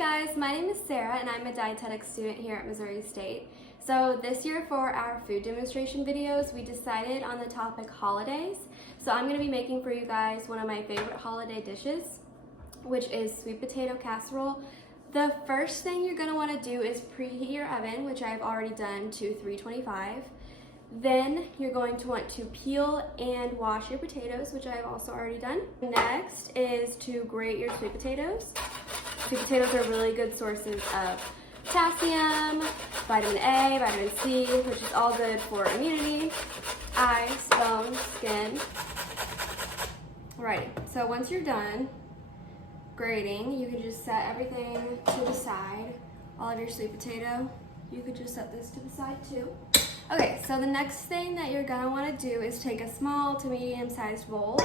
guys, my name is Sarah and I'm a dietetic student here at Missouri State. So this year for our food demonstration videos, we decided on the topic holidays. So I'm going to be making for you guys one of my favorite holiday dishes, which is sweet potato casserole. The first thing you're going to want to do is preheat your oven, which I've already done to 325. Then you're going to want to peel and wash your potatoes, which I've also already done. Next is to grate your sweet potatoes. Sweet potatoes are really good sources of potassium, vitamin A, vitamin C, which is all good for immunity, eyes, bones, skin. Alright, so once you're done grating, you can just set everything to the side. All of your sweet potato, you could just set this to the side too. Okay, so the next thing that you're gonna wanna do is take a small to medium-sized bowl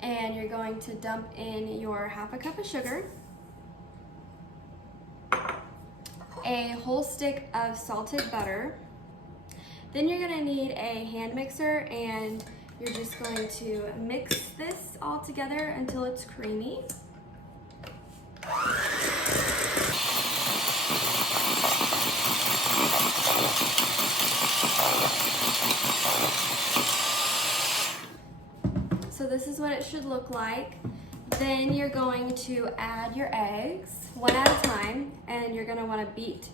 and you're going to dump in your half a cup of sugar, a whole stick of salted butter. Then you're gonna need a hand mixer and you're just going to mix this all together until it's creamy. So this is what it should look like. Then you're going to add your eggs one at a time, and you're gonna wanna beat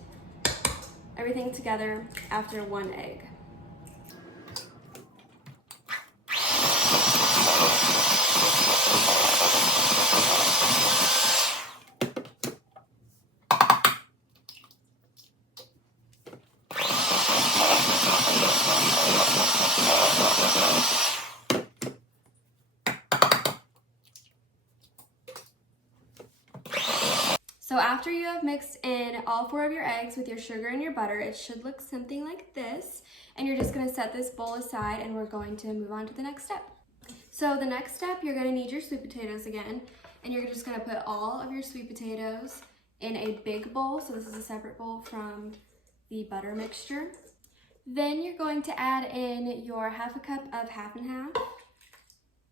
everything together after one egg. So after you have mixed in all 4 of your eggs with your sugar and your butter, it should look something like this. And you're just gonna set this bowl aside and we're going to move on to the next step. So the next step, you're gonna need your sweet potatoes again, and you're just gonna put all of your sweet potatoes in a big bowl. So this is a separate bowl from the butter mixture. Then you're going to add in your half a cup of half and half,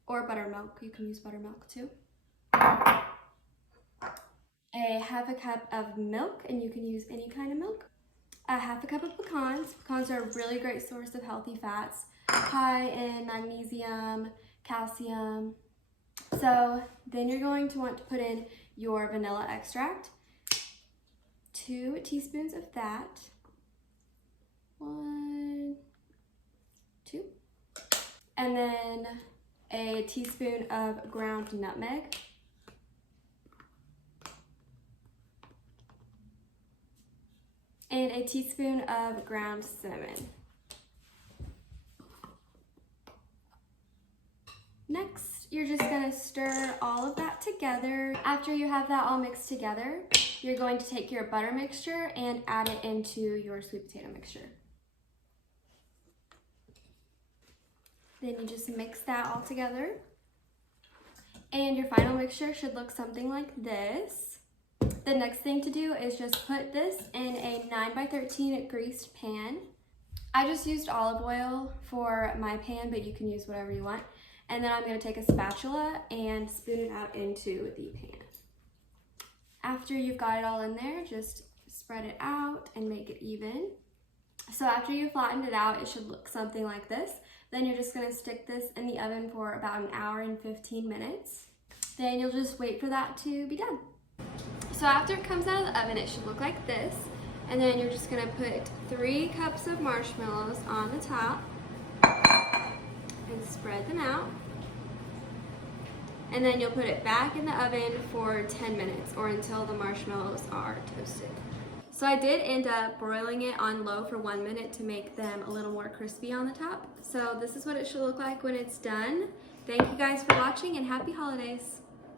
or buttermilk. You can use buttermilk too. A half a cup of milk, and you can use any kind of milk. A half a cup of pecans. Pecans are a really great source of healthy fats, high in magnesium, calcium. So then you're going to want to put in your vanilla extract, 2 teaspoons of that, 1, 2, and then a teaspoon of ground nutmeg, and a teaspoon of ground cinnamon. Next, you're just gonna stir all of that together. After you have that all mixed together, you're going to take your butter mixture and add it into your sweet potato mixture. Then you just mix that all together. And your final mixture should look something like this. The next thing to do is just put this in a 9x13 greased pan. I just used olive oil for my pan, but you can use whatever you want. And then I'm going to take a spatula and spoon it out into the pan. After you've got it all in there, just spread it out and make it even. So after you've flattened it out, it should look something like this. Then you're just going to stick this in the oven for about 1 hour and 15 minutes. Then you'll just wait for that to be done. So after it comes out of the oven, it should look like this. And then you're just gonna put 3 cups of marshmallows on the top and spread them out. And then you'll put it back in the oven for 10 minutes or until the marshmallows are toasted. So I did end up broiling it on low for 1 minute to make them a little more crispy on the top. So this is what it should look like when it's done. Thank you guys for watching and happy holidays.